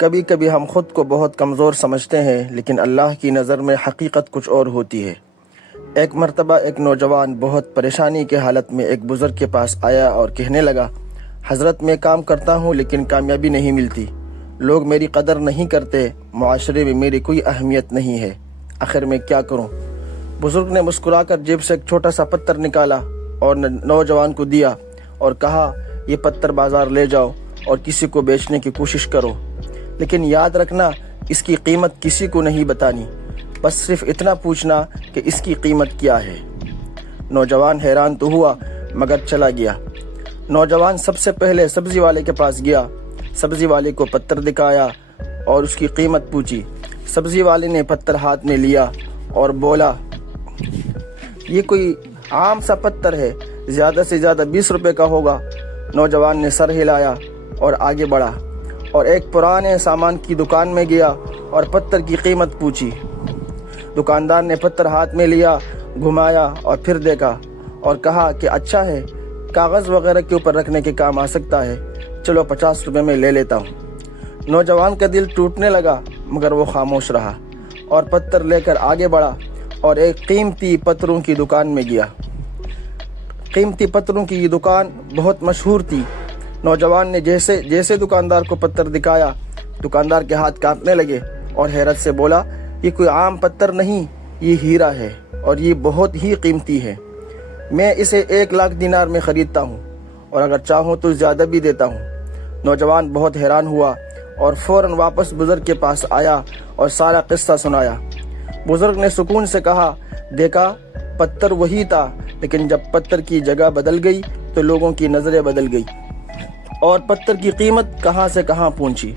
کبھی کبھی ہم خود کو بہت کمزور سمجھتے ہیں، لیکن اللہ کی نظر میں حقیقت کچھ اور ہوتی ہے۔ ایک مرتبہ ایک نوجوان بہت پریشانی کے حالت میں ایک بزرگ کے پاس آیا اور کہنے لگا، حضرت میں کام کرتا ہوں لیکن کامیابی نہیں ملتی، لوگ میری قدر نہیں کرتے، معاشرے میں میری کوئی اہمیت نہیں ہے، آخر میں کیا کروں؟ بزرگ نے مسکرا کر جیب سے ایک چھوٹا سا پتھر نکالا اور نوجوان کو دیا اور کہا، یہ پتھر بازار لے جاؤ اور کسی کو بیچنے کی کوشش کرو، لیکن یاد رکھنا اس کی قیمت کسی کو نہیں بتانی، بس صرف اتنا پوچھنا کہ اس کی قیمت کیا ہے۔ نوجوان حیران تو ہوا مگر چلا گیا۔ نوجوان سب سے پہلے سبزی والے کے پاس گیا، سبزی والے کو پتھر دکھایا اور اس کی قیمت پوچھی۔ سبزی والے نے پتھر ہاتھ میں لیا اور بولا، یہ کوئی عام سا پتھر ہے، زیادہ سے زیادہ 20 روپے کا ہوگا۔ نوجوان نے سر ہلایا اور آگے بڑھا اور ایک پرانے سامان کی دکان میں گیا اور پتھر کی قیمت پوچھی۔ دکاندار نے پتھر ہاتھ میں لیا، گھمایا اور پھر دیکھا اور کہا کہ اچھا ہے، کاغذ وغیرہ کے اوپر رکھنے کے کام آ سکتا ہے، چلو 50 روپے میں لے لیتا ہوں۔ نوجوان کا دل ٹوٹنے لگا مگر وہ خاموش رہا اور پتھر لے کر آگے بڑھا اور ایک قیمتی پتھروں کی دکان میں گیا۔ قیمتی پتھروں کی یہ دکان بہت مشہور تھی۔ نوجوان نے جیسے دکاندار کو پتھر دکھایا، دکاندار کے ہاتھ کانپنے لگے اور حیرت سے بولا، یہ کوئی عام پتھر نہیں، یہ ہیرا ہے اور یہ بہت ہی قیمتی ہے، میں اسے 1 لاکھ دینار میں خریدتا ہوں اور اگر چاہوں تو زیادہ بھی دیتا ہوں۔ نوجوان بہت حیران ہوا اور فوراً واپس بزرگ کے پاس آیا اور سارا قصہ سنایا۔ بزرگ نے سکون سے کہا، دیکھا پتھر وہی تھا، لیکن جب پتھر کی جگہ بدل گئی تو لوگوں کی نظریں بدل گئی اور پتھر کی قیمت کہاں سے کہاں پہنچی۔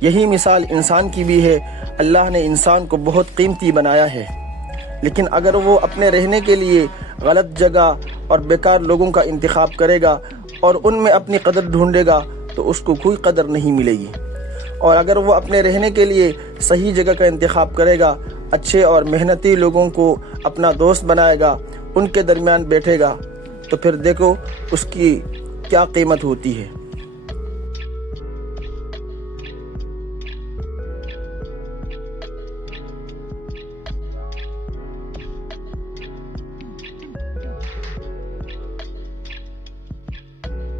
یہی مثال انسان کی بھی ہے۔ اللہ نے انسان کو بہت قیمتی بنایا ہے، لیکن اگر وہ اپنے رہنے کے لیے غلط جگہ اور بیکار لوگوں کا انتخاب کرے گا اور ان میں اپنی قدر ڈھونڈے گا تو اس کو کوئی قدر نہیں ملے گی، اور اگر وہ اپنے رہنے کے لیے صحیح جگہ کا انتخاب کرے گا، اچھے اور محنتی لوگوں کو اپنا دوست بنائے گا، ان کے درمیان بیٹھے گا، تو پھر دیکھو اس کی کیا قیمت ہوتی ہے۔